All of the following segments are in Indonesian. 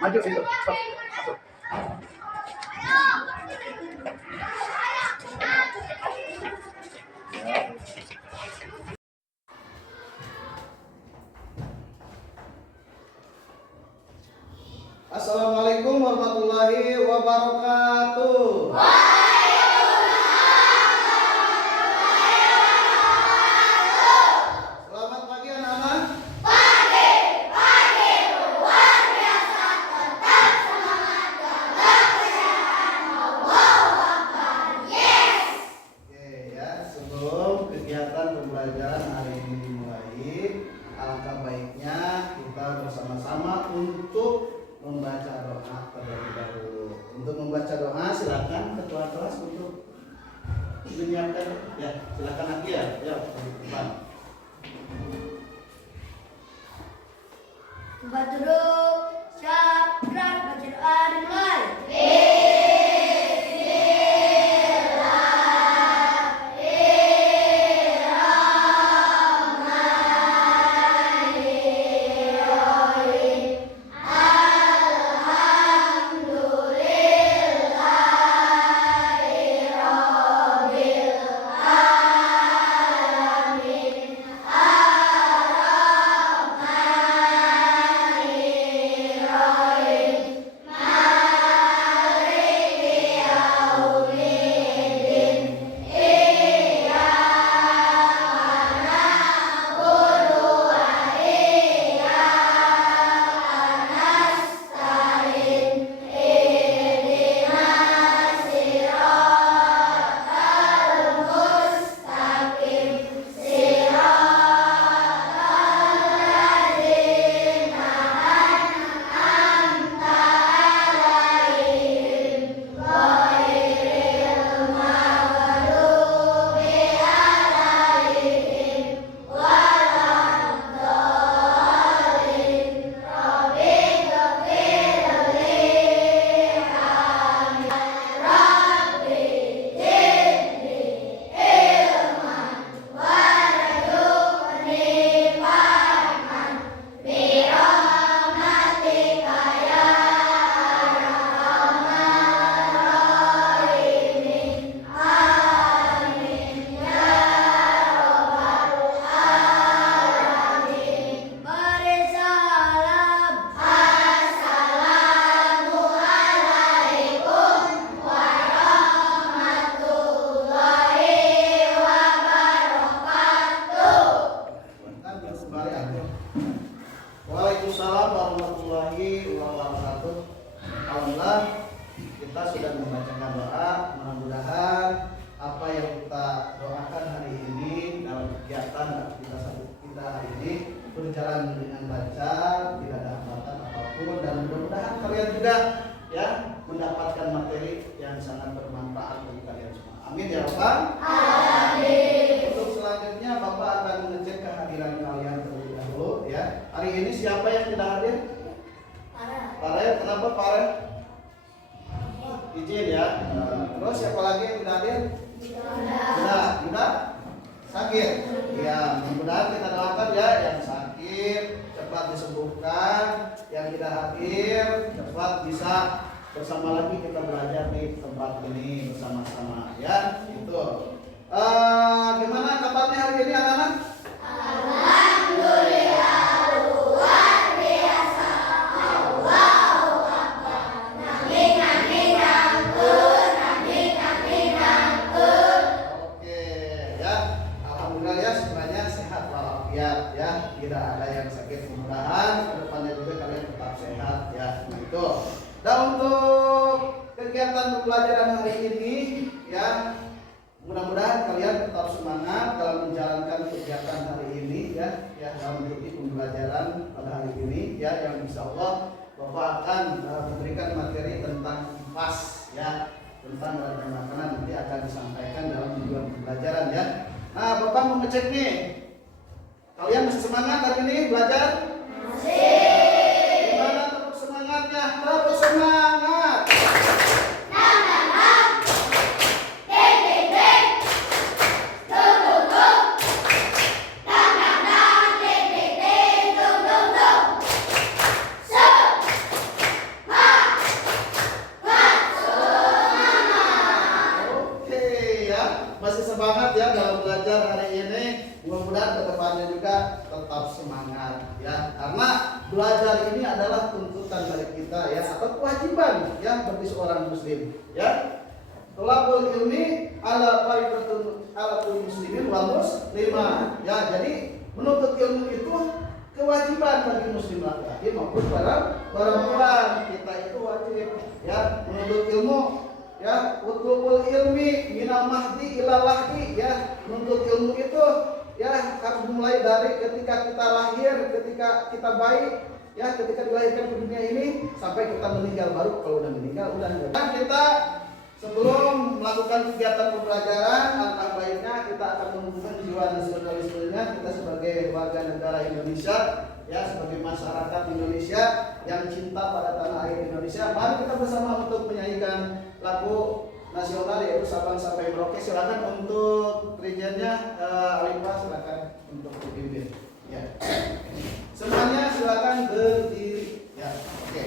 Maju situ. Stop. Masuk. Assalamualaikum warahmatullahi wabarakatuh. Selamat pagi anak-anak. Pagi luar biasa, tetap semangat, jaga kesehatan, Allahu Akbar. Yes. Oke ya, sebelum kegiatan pembelajaran hari ini dimulai, alangkah baiknya kita bersama-sama untuk membaca doa terlebih dahulu. Untuk membaca doa silakan ketua kelas untuk menyiapkan ya, silakan Aki ya, depan. Tempat duduk, siap, gerak, baca doa dimulai. Waalaikumsalam warahmatullahi wabarakatuh. Alhamdulillah kita sudah membacakan doa. Mudah-mudahan apa yang kita doakan hari ini dalam kegiatan kita hari ini berjalan dengan lancar, tidak ada hambatan apapun, dan mudah-mudahan kalian juga ya mendapatkan materi yang sangat bermanfaat bagi kalian semua. Amin ya Rabbal alamin. Untuk selanjutnya Bapak akan mengecek kehadiran kalian terlebih dahulu ya. Hari ini siapa yang tidak hadir? Farel. Kenapa Farel? Izin ya. Terus siapa lagi yang tidak hadir? Yuda sakit. Ya, mudah-mudahan kita doakan ya yang sakit cepat disembuhkan, yang tidak hadir cepat bisa bersama lagi kita belajar di tempat ini bersama-sama ya. Itu. Gimana kabarnya hari ini anak-anak? Alhamdulillah luar biasa, Allahu Akbar. Amin amin ampun, amin amin ampun. Oke ya, alhamdulillah ya semuanya sehat walafiat ya, tidak ada yang sakit. Mudah-mudahan kedepannya juga kalian tetap sehat ya. Itu. Dan untuk kegiatan pembelajaran hari ini ya, mudah-mudahan kalian tetap semangat dalam menjalankan kegiatan hari ini ya, dalam mengikuti pembelajaran pada hari ini ya, yang insya Allah Bapak akan memberikan materi tentang IPAS ya, tentang bahan makanan nanti akan disampaikan dalam tujuan pembelajaran ya. Nah, Bapak mau ngecek nih, kalian masih semangat hari ini belajar? Masih. Gimana tepuk semangatnya? Tepuk semangat. mempelajari ini adalah tuntutan dari kita ya, atau kewajiban ya bagi seorang muslim ya. Tolabul ilmi ala faidatun ala kulli muslimin wal muslimah ya. Jadi menuntut ilmu itu kewajiban bagi muslim laki-laki maupun para perempuan. Kita itu wajib ya menuntut ilmu ya. Utlubul ilmi minal mahdi ilal lahdi ya. Menuntut ilmu itu ya harus mulai dari ketika kita lahir, ketika kita bayi ya, ketika dilahirkan ke dunia ini sampai kita meninggal. Baru kalau udah meninggal udah enggak. Nah, kita sebelum melakukan kegiatan pembelajaran, alangkah baiknya kita akan menumbuhkan jiwa nasionalismenya kita sebagai warga negara Indonesia ya, sebagai masyarakat Indonesia yang cinta pada tanah air Indonesia. Mari kita bersama untuk menyanyikan lagu nasional yaitu Sabang sampai Merauke. Silakan untuk regionnya Alifah, silakan untuk dipimpin ya. Semuanya silakan berdiri ya. Oke,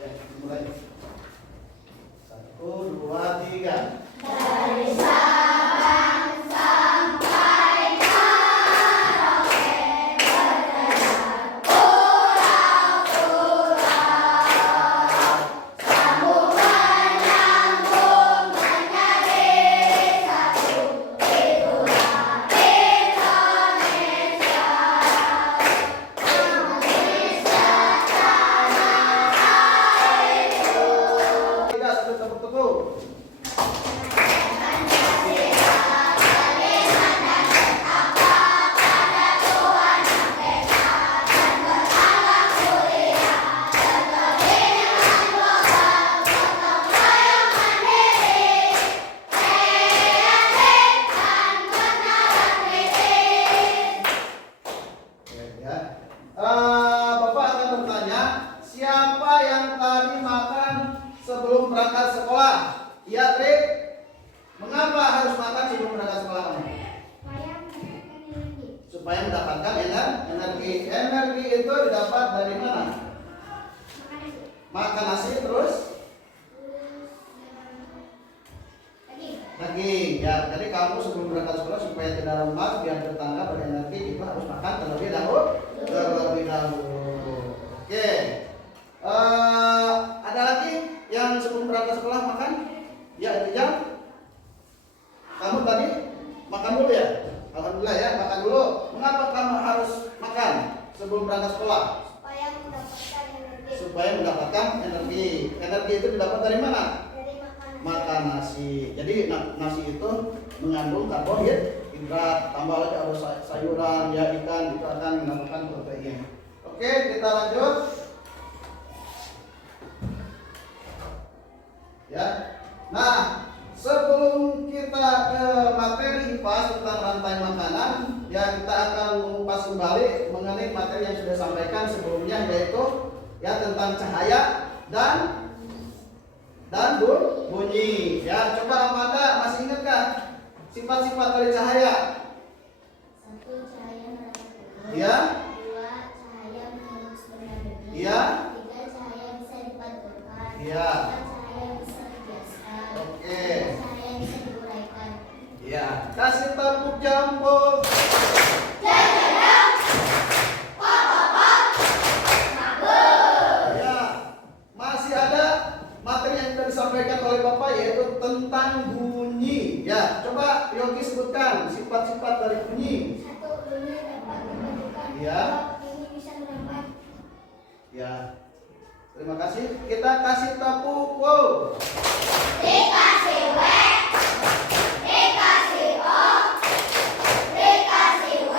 ya, mulai 1, 2, 3. Dari Sabang sampai Merauke bergerak pulau-pulau, sambung menyambung menjadi satu, itulah Indonesia. Indonesia tanah airku. 3, 1, tepuk-tepuk. Ya. Bapak akan bertanya, siapa yang tadi makan sebelum berangkat sekolah? Iya, Trik. Mengapa harus makan sebelum berangkat sekolah kamu? Supaya mendapatkan energi. Energi itu didapat dari mana? Makan nasi terus daging. Ya, jadi kamu sebelum berangkat sekolah supaya tidak lemas, biar bertambah berenergi, itu harus makan terlebih dahulu. Oke. Ada lagi yang sebelum berangkat sekolah makan? Ya, itu jam. Kamu tadi makan dulu ya? Alhamdulillah ya, makan dulu. Mengapa kamu harus makan sebelum berangkat sekolah? Supaya mendapatkan energi. Energi itu didapat dari mana? Makan nasi. Jadi nasi itu mengandung karbohidrat, tambah lagi ada sayuran, ya ikan, itu akan mendapatkan protein. Oke, kita lanjut. Ya. Nah, sebelum kita ke materi IPA tentang rantai makanan, ya kita akan mengupas kembali mengenai materi yang sudah disampaikan sebelumnya, yaitu ya tentang cahaya dan bunyi. Ya, coba Amanda masih ingatkah sifat-sifat dari cahaya? 1. Cahaya menerangi. Ya. 2. Cahaya menembus benda-benda. Ya. 3. Cahaya bisa dipantulkan. Ya. 4. Cahaya bisa dibiaskan. Oke. 5. Cahaya bisa diuraikan. Ya, kasih tepuk jempol. Ya, masih ada materi yang sudah disampaikan oleh Bapak yaitu tentang bunyi. Ya, coba Yogi sebutkan sifat-sifat dari bunyi. 1. Bunyi dapat membantukan. Ya. 2. Bunyi bisa merambat. Ya, terima kasih. Kita kasih tepuk. Wow. Dikasih W, dikasih O, dikasih W.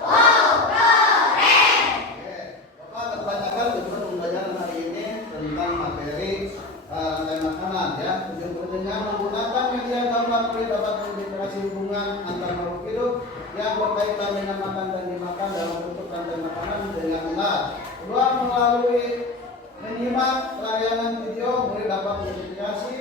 Wow, keren. Oke, Bapak akan bacakan tujuan pembelajaran hari ini tentang materi rantai makanan ya. Tujuan dengan menggunakan media gambar dapat mengintegrasi hubungan antar makhluk hidup yang berkaitan dengan makan dan dimakan dalam bentuk rantai makanan dengan benar. Kedua, melalui menyimak tayangan video mulai dapat mengidentifikasi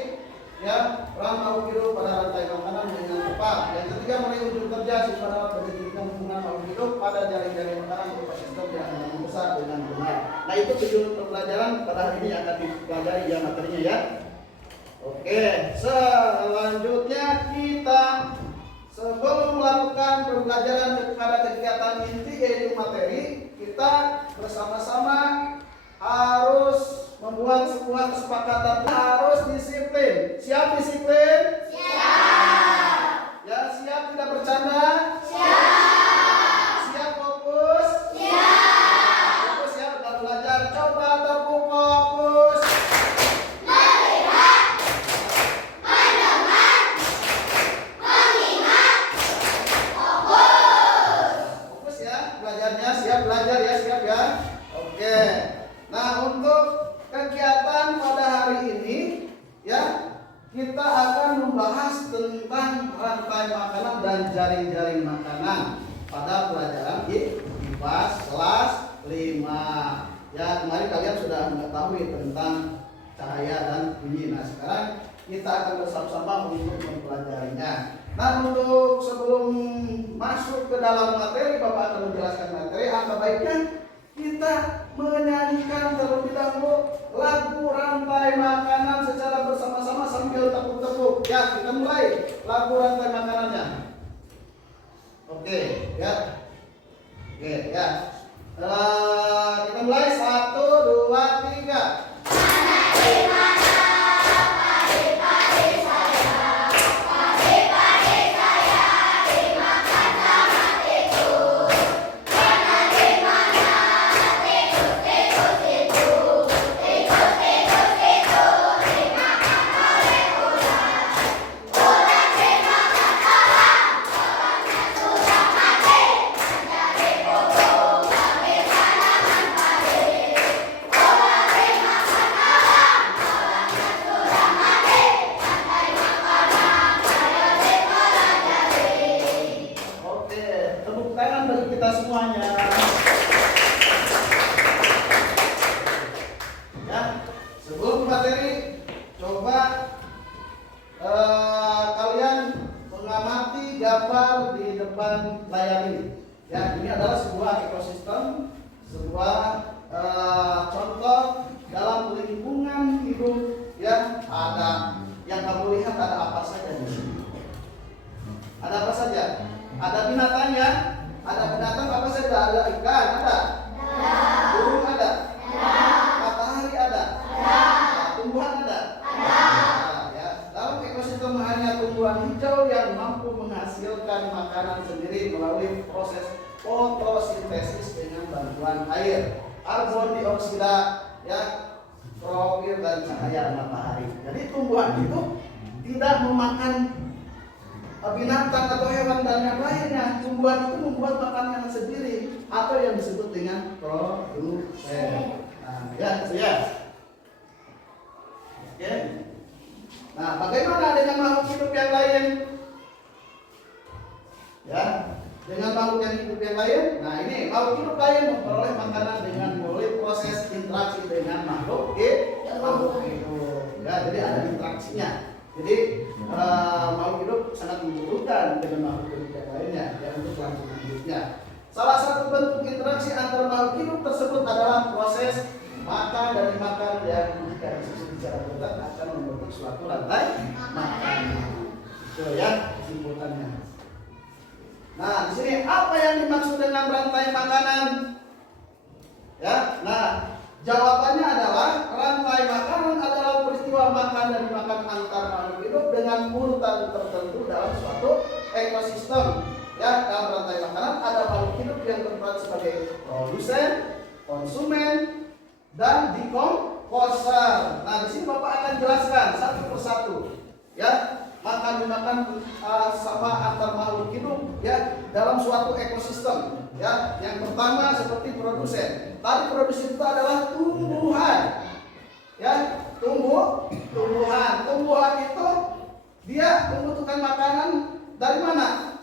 ya peran makhluk hidup pada rantai makanan dengan tepat. Yang ketiga, mulai ujung kerja siswa dapat mendeteksikan hubungan makhluk hidup pada jaring-jaring makanan berupa sistem yang besar dengan benar. Nah, itu tujuan pembelajaran pada hari ini yang akan dipelajari ya materinya ya. Oke, selanjutnya kita sebelum melakukan pembelajaran kepada kegiatan inti yaitu materi, kita bersama-sama harus membuat sebuah kesepakatan, harus disiplin. Siap disiplin? Siap. Ya, siap tidak bercanda? Siap. Siap fokus? Siap. Fokus ya, udah belajar. Coba tepuk fokus. Melihat, mendengar, mengingat, fokus. Fokus ya, belajarnya siap belajar ya, siap ya. Oke. Nah, untuk kegiatan pada hari ini ya, kita akan membahas tentang rantai makanan dan jaring-jaring makanan pada pelajaran IPA kelas 5. Ya, kemarin kalian sudah mengetahui tentang cahaya dan bunyi. Nah, sekarang kita akan bersama-sama untuk mempelajarinya. Nah, untuk sebelum masuk ke dalam materi, Bapak akan menjelaskan materi. Angka baiknya kita menyanyikan terlebih dahulu lagu rantai makanan secara bersama-sama sambil tepuk-tepuk. Ya, kita mulai lagu rantai makanannya. Oke, ya. Oke, ya. Kita mulai 1, 2, 3. Fotosintesis dengan bantuan air, karbon dioksida, ya, klorofil dan cahaya matahari. Jadi tumbuhan itu tidak memakan binatang atau hewan dan yang lainnya. Tumbuhan itu membuat makanan sendiri atau yang disebut dengan produsen. Nah, ya. Oke. Nah, bagaimana dengan makhluk hidup yang lain? Ya. Dengan makhluk yang hidup yang lain, nah ini makhluk hidup lain memperoleh makanan dengan melalui proses interaksi dengan makhluk hidup. Ya, jadi ada interaksinya. Jadi makhluk hidup sangat membutuhkan dengan makhluk hidup yang lainnya ya, untuk kelangsungan hidupnya. Salah satu bentuk interaksi antar makhluk hidup tersebut adalah proses makan dan dimakan yang jika disusun secara berat akan membentuk suatu rantai makanan. Itu ya kesimpulannya. Nah, di sini apa yang dimaksud dengan rantai makanan? Ya, nah jawabannya adalah rantai makanan adalah peristiwa makan dan dimakan antar makhluk hidup dengan urutan tertentu dalam suatu ekosistem. Ya, dalam rantai makanan ada makhluk hidup yang berperan sebagai produsen, konsumen, dan dekomposer. Nah, di sini Bapak akan jelaskan satu persatu. Ya, makan dimakan sama antar makhluk hidup ya dalam suatu ekosistem. Ya, yang pertama seperti produsen. Tadi produsen itu adalah tumbuhan. Ya, tumbuhan. Tumbuhan itu dia membutuhkan makanan dari mana?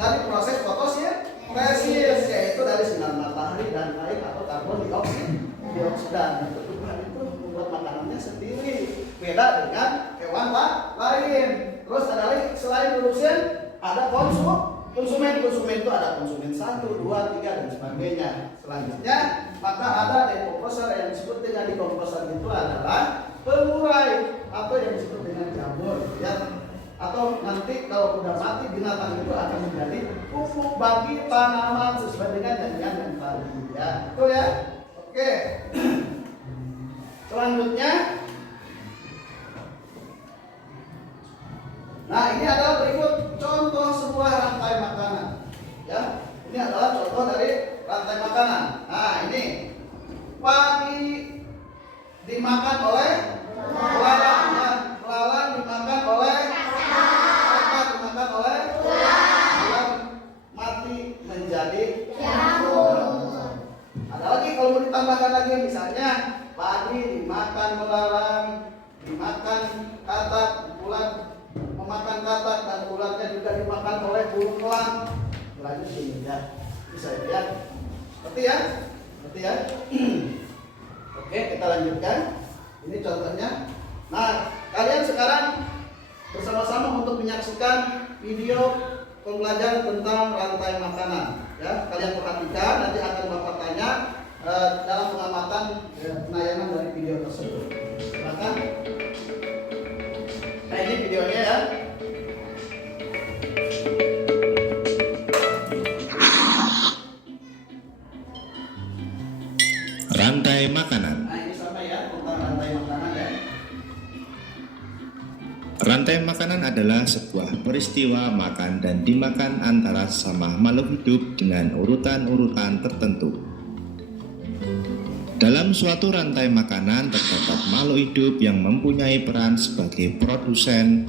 Dari proses fotosintesis, yaitu dari sinar matahari dan air atau karbon dioksida. Tumbuhan itu membuat makanannya sendiri, beda dengan hewan lain. Terus ada lagi selain produsen ada konsumen. Konsumen itu ada konsumen 1, 2, 3 dan sebagainya. Selanjutnya maka ada dekomposer. Yang disebut dengan dekomposer itu adalah pengurai atau yang disebut dengan jamur. Ya, atau nanti kalau udah mati binatang itu akan menjadi pupuk bagi tanaman sesuai dengan janjian yang tadi ya. Betul ya? Oke. Selanjutnya, nah ini adalah berikut contoh sebuah rantai makanan ya. Ini adalah contoh dari rantai makanan. Nah ini padi dimakan oleh belalang, ya. Belalang dimakan oleh katak, dimakan oleh ular, mati menjadi jamur. Ada lagi kalau mau ditambahkan lagi, misalnya padi dimakan belalang, dimakan katak, ular memakan katak, dan ularnya juga dimakan oleh burung elang. Lanjut ini ya, bisa ya, seperti ya, seperti ya. Oke, kita lanjutkan. Ini contohnya. Nah, kalian sekarang bersama-sama untuk menyaksikan video pembelajaran tentang rantai makanan. Ya, kalian perhatikan. Nanti akan Bapak tanya dalam pengamatan penayangan dari video tersebut. Silakan. Nah, ini videonya ya. Rantai makanan. Nah, ini sama ya tentang rantai makanan ya. Rantai makanan adalah sebuah peristiwa makan dan dimakan antara sesama makhluk hidup dengan urutan-urutan tertentu. Dalam suatu rantai makanan terdapat makhluk hidup yang mempunyai peran sebagai produsen,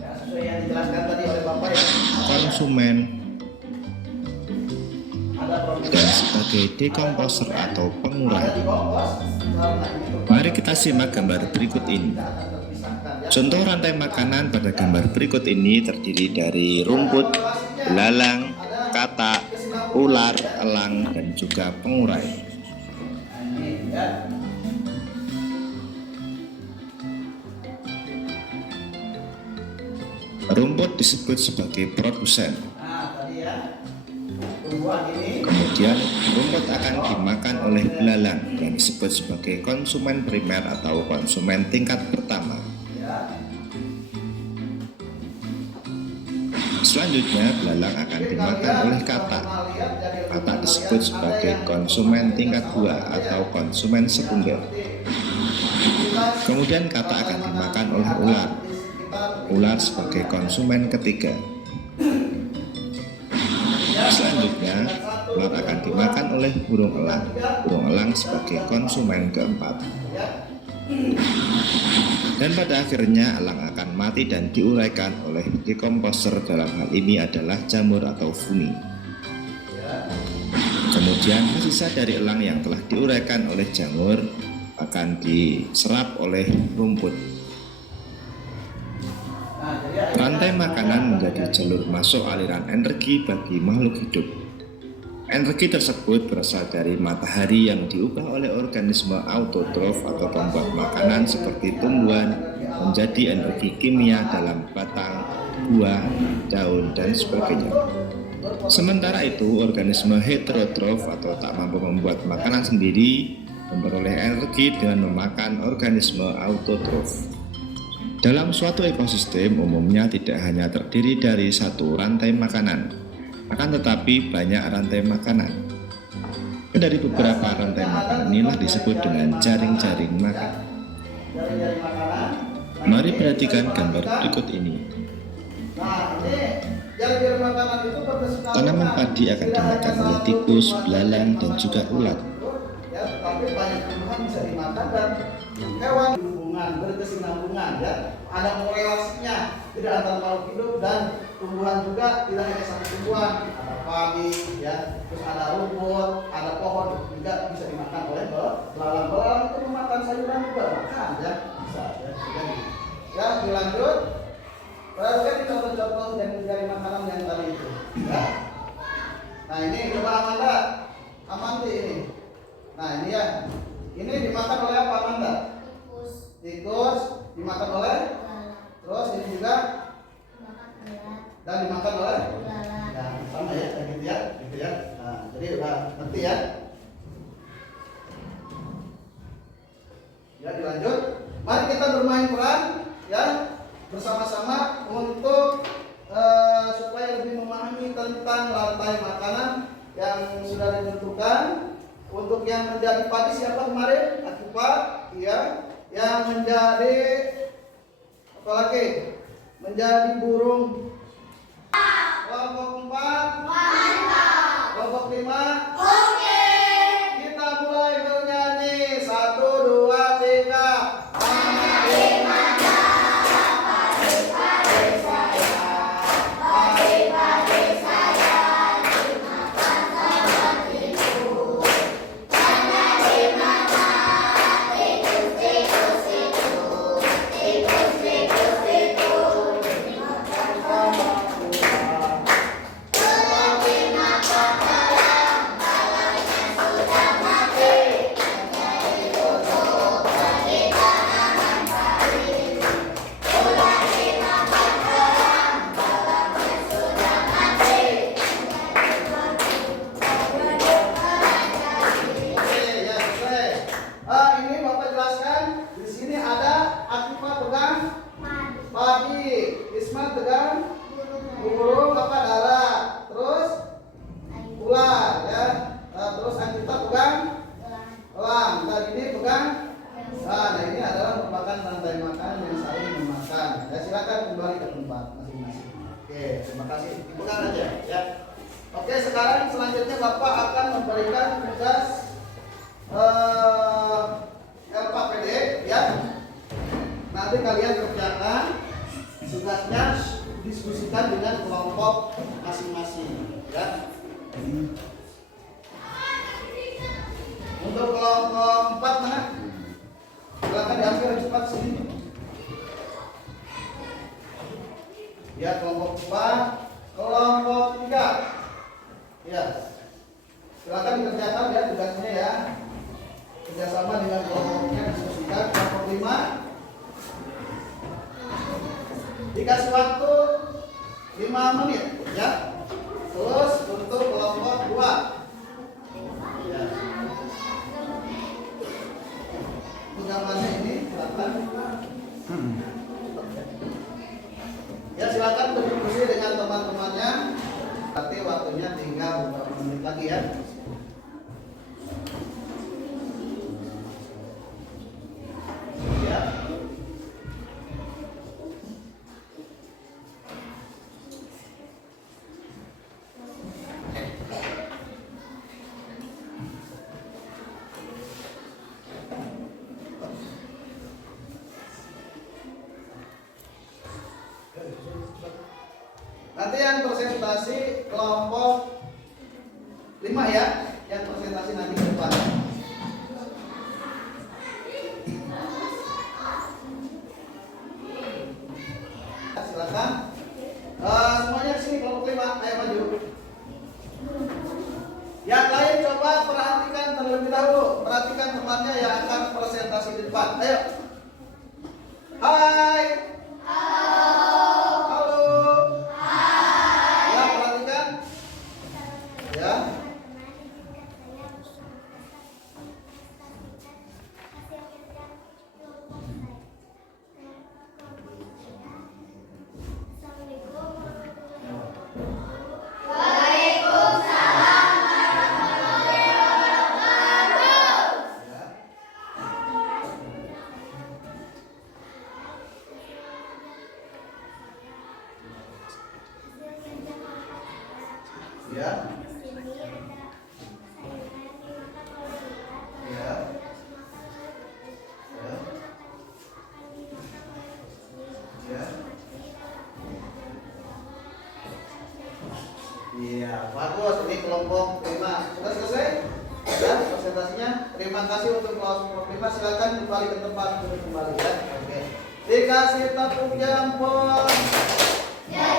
Ya, sesuai yang dijelaskan tadi oleh Bapak ya. konsumen, Ada produsen, dan sebagai dekomposer atau ada pengurai. dikompos. Karena ini Mari kita simak gambar berikut ini. tidak akan terpisahkan ya. Contoh rantai makanan pada gambar berikut ini terdiri dari rumput, belalang, katak, ular, elang, dan juga pengurai. Nah, ini ya. Rumput disebut sebagai produsen. Nah, tadi ya. Tumbuhan ini Kemudian rumput akan dimakan oleh belalang yang disebut sebagai konsumen primer atau konsumen tingkat pertama. ya. Selanjutnya belalang akan dimakan oleh katak. Katak disebut sebagai konsumen tingkat 2 atau konsumen sekunder. Kemudian katak akan dimakan oleh ular. Ular sebagai konsumen ketiga. Selanjutnya, ular akan dimakan oleh burung elang. Burung elang sebagai konsumen keempat. Dan pada akhirnya elang akan mati dan diuraikan oleh dekomposer, dalam hal ini adalah jamur atau fungi. Kemudian sisa dari elang yang telah diuraikan oleh jamur akan diserap oleh rumput. Rantai makanan menjadi jalur masuk aliran energi bagi makhluk hidup. Energi tersebut berasal dari matahari yang diubah oleh organisme autotrof atau pembuat makanan seperti tumbuhan menjadi energi kimia dalam batang, buah, daun, dan sebagainya. Sementara itu, organisme heterotrof atau tak mampu membuat makanan sendiri memperoleh energi dengan memakan organisme autotrof. Dalam suatu ekosistem umumnya tidak hanya terdiri dari satu rantai makanan, akan tetapi banyak rantai makanan. Dari beberapa rantai makanan inilah disebut dengan jaring-jaring makan. Jaring-jaring makanan. Mari perhatikan gambar berikut ini. Nah, ini jaring-jaring makanan itu berkesinambungan. Tanaman padi akan dimakan oleh tikus, belalang, dan juga ulat. Ya, tetapi banyak tumbuhan bisa dimakan dan hewan berkesinambungan ya. Ada korelasinya tidak antara makhluk hidup dan tumbuhan juga, tidak hanya satu tumbuhan, ada padi ya, terus ada rumput, ada pohon juga bisa dimakan oleh belalang. Belalang itu memakan sayuran juga makan ya, bisa ya. Ya, dilanjut. Perhatikan di contoh-contoh dari makanan yang tadi itu ya. Nah, ini coba Amanda ini. Nah, ini ya. Ini dimakan oleh apa, Amanda? Tikus dimakan oleh, terus ini juga dan dimakan oleh, ya sama ya, kayak gitu ya. Nah, jadi udah ngerti ya. Ya, dilanjut. Mari kita bermain peran ya, bersama-sama rantai makanan yang sudah ditentukan. Untuk yang menjadi padi siapa kemarin? Akibat, iya. Yang menjadi apa lagi? Menjadi burung. Kelompok 4. Kelompok 5. Oke. Kita mulai bernyanyi. 1, 2, 3. Ini Bapak jelaskan. Di sini ada Akifah pegang padi, Isma pegang burung apa darah, terus ular ya. Terus Akifah pegang elang, dan ini pegang. Nah, ini adalah merupakan rantai makanan yang saling memakan. Ya, silakan kembali ke tempat masing-masing. Oke, terima kasih. Pegang aja ya. Oke, sekarang selanjutnya Bapak akan memberikan tugas LKPD ya. Nanti kalian kerjakan tugasnya, diskusikan dengan kelompok masing-masing ya. Untuk kelompok 4 mana? Silakan diambil cepat sini. Ya, kelompok 4, kelompok 3. Ya. Silakan dikerjakan ya tugasnya ya. Kerjasama dengan kelompoknya diskusikan. Kelompok 5 dikasih waktu 5 menit ya. Terus untuk kelompok 2 ya. Untuk gambarnya ini silakan. Ya, silakan berdiskusi dengan teman-temannya. Nanti waktunya tinggal beberapa menit lagi ya. Ya. Nanti yang presentasi kelompok 5 ya, yang presentasi nanti ke depan. Silakan. Semuanya sini kelompok 5, ayo maju. Yang lain coba perhatikan terlebih dahulu, perhatikan temannya yang akan presentasi di depan. Ayo. Hai. Ya. Ya. Ya. Iya, bagus. Ini kelompok 5. Sudah selesai? Ya, presentasinya. Terima kasih untuk kelompok 5. Silakan kembali ke tempat duduk kembali ya. Oke. Dikasih tepuk jempol. Ya.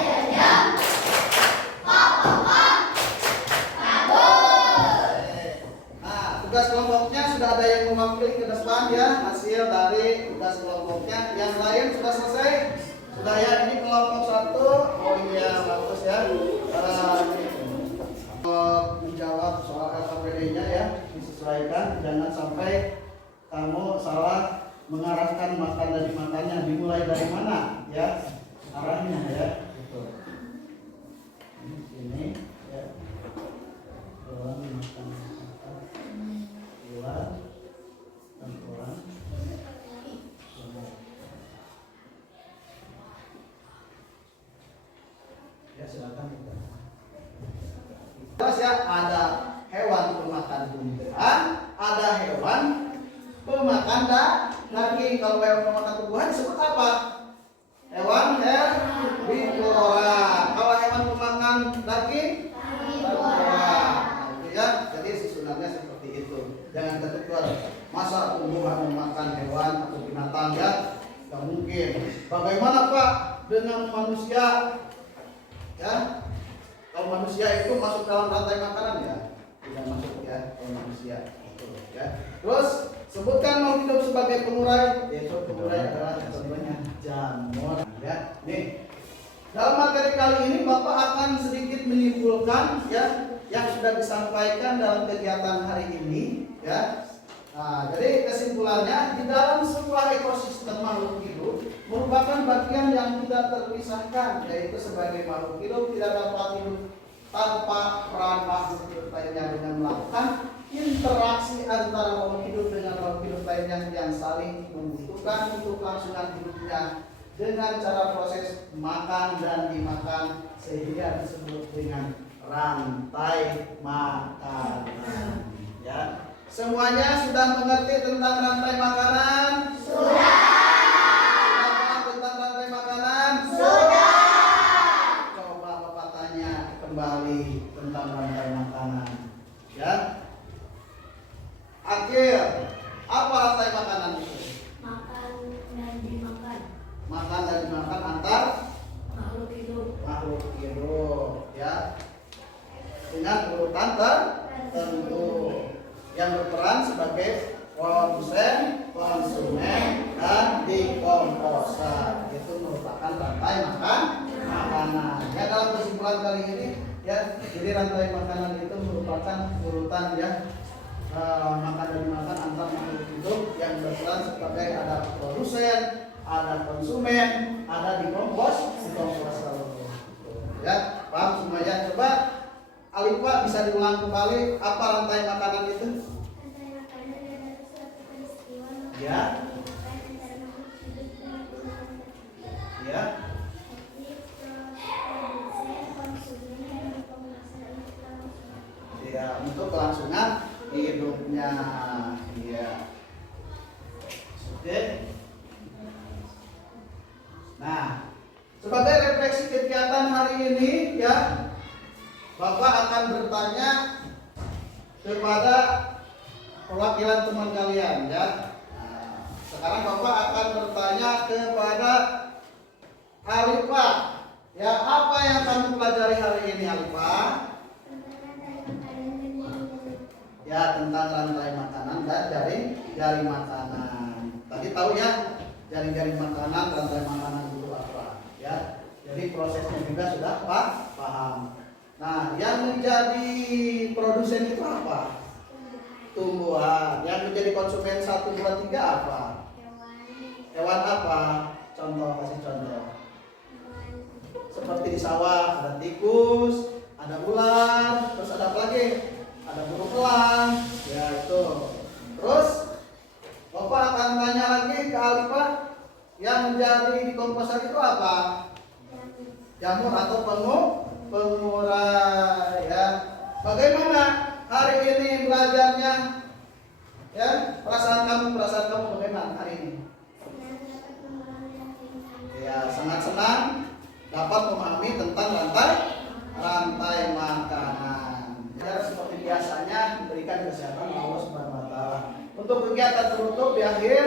Tugas kelompoknya sudah ada yang mewakili ke depan ya, hasil dari tugas kelompoknya. Yang lain sudah selesai? Sudah ya, ini kelompok 1. Oh iya, bagus ya. Menjawab soal LKPD-nya ya, disesuaikan. Jangan sampai kamu salah mengarahkan makan dari makannya. Dimulai dari mana ya arahnya ya. Gitu. Ini ya. manusia ada hewan pemakan tumbuhan, ada hewan pemakan daging. Kalau hewan pemakan tumbuhan disebut apa? Hewan herbivora. Kalau hewan pemakan daging, herbivora. Ya, jadi susunannya seperti itu. Jangan tertukar. Masa tumbuhan memakan hewan atau binatang ya? Tidak mungkin. Bagaimana Pak dengan manusia? Ya, kalau manusia itu masuk dalam rantai makanan ya? Tidak masuk ya, kalau manusia. Betul, ya. Terus sebutkan makhluk hidup sebagai pengurai. Yaitu pengurai adalah contohnya jamur. Ya, nih. Dalam materi kali ini Bapak akan sedikit menyimpulkan ya yang sudah disampaikan dalam kegiatan hari ini ya. Nah, jadi kesimpulannya di dalam sebuah ekosistem makhluk hidup merupakan bagian yang tidak terpisahkan, yaitu sebagai makhluk hidup tidak dapat hidup tanpa peran makhluk hidup lainnya dengan melakukan interaksi antara makhluk hidup dengan makhluk hidup lainnya yang saling membutuhkan untuk kelangsungan hidupnya dengan cara proses makan dan dimakan sehingga disebut dengan rantai makanan. Ya, semuanya sudah mengerti tentang rantai makanan? Sudah. Tentang rantai makanan? Sudah. Coba Bapak tanya kembali tentang rantai makanan. Ya. Akhir, apa rantai makanan itu? Makan dan dimakan. Makan dan dimakan antar Makhluk hidup. makhluk hidup, ya, dengan urutan tertentu yang berperan sebagai produsen, konsumen, dan dekomposer. Itu merupakan rantai makanan. Ya, dalam kesimpulan kali ini ya, jadi rantai makanan itu merupakan urutan ya, makan dan dimakan antar makhluk hidup yang berperan sebagai ada produsen, ada konsumen, ada dekomposer. Ya, paham semuanya? Coba Alifa bisa diulang kembali apa rantai makanan itu? Rantai makanan adalah suatu peristiwa Ya. dimakan antara makhluk hidup dengan urutan tertentu. Ya. Seperti produsen, konsumen, dan pengusaha untuk kelangsungan. Ya, untuk kelangsungan hidupnya. Iya. Oke. Nah, sebagai refleksi kegiatan hari ini ya, Bapak akan bertanya kepada perwakilan teman kalian ya. Nah, sekarang Bapak akan bertanya kepada Alifa. Ya, apa yang kamu pelajari hari ini Alifa? Tentang rantai makanan dan jaring-jaring. Ya, tentang rantai makanan dan jaring makanan. Tadi tahu ya, jaring-jaring makanan, rantai makanan itu apa ya. Jadi prosesnya juga sudah paham. Nah, yang menjadi produsen itu apa? Tumbuhan. Yang menjadi konsumen 1, 2, 3 apa? Hewan apa? Contoh, kasih contoh. Seperti di sawah ada tikus, ada ular, terus ada apa lagi? Ada burung elang, ya itu. Terus Bapak akan tanya lagi ke Alifa, yang menjadi dekomposer itu apa? Jamur atau pengurai ya. Bagaimana hari ini belajarnya? Ya, perasaan kamu bagaimana hari ini? Ya, sangat senang dapat memahami tentang rantai makanan. Ya, seperti biasanya diberikan kesehatan Allah Subhanahu wa taala. Untuk kegiatan penutup di akhir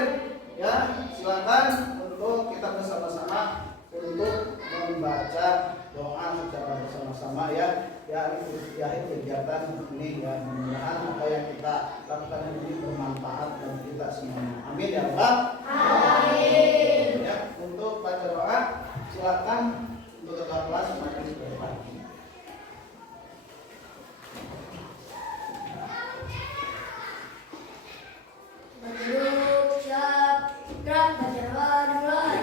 ya, silakan untuk kita bersama-sama untuk membaca doa secara bersama-sama ya. Ya, di akhir kegiatan ini ya, mudah-mudahan apa yang kita lakukan ini bermanfaat dan kita semua. Amin ya Rabbal alamin. Ya, untuk baca doa silakan untuk ketua kelas semakin berdepan. Berguru siap gerak baca doa dimulai.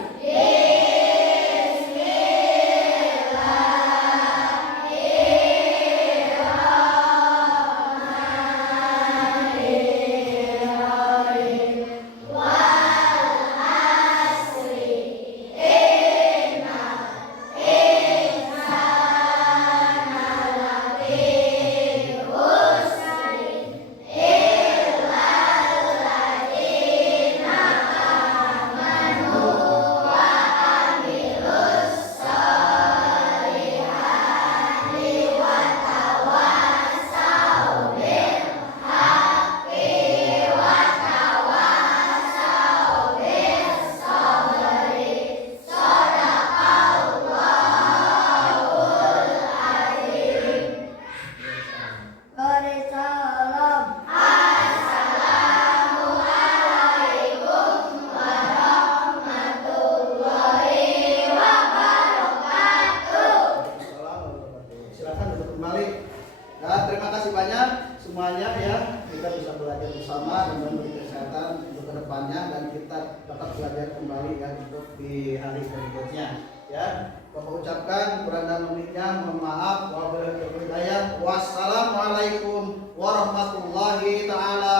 dapat belajar kembali ya untuk di hari berikutnya ya. Bapak ucapkan kurang dan lebihnya mohon maaf. Wabillahi taufiq wal hidayah. Wassalamualaikum warahmatullahi taala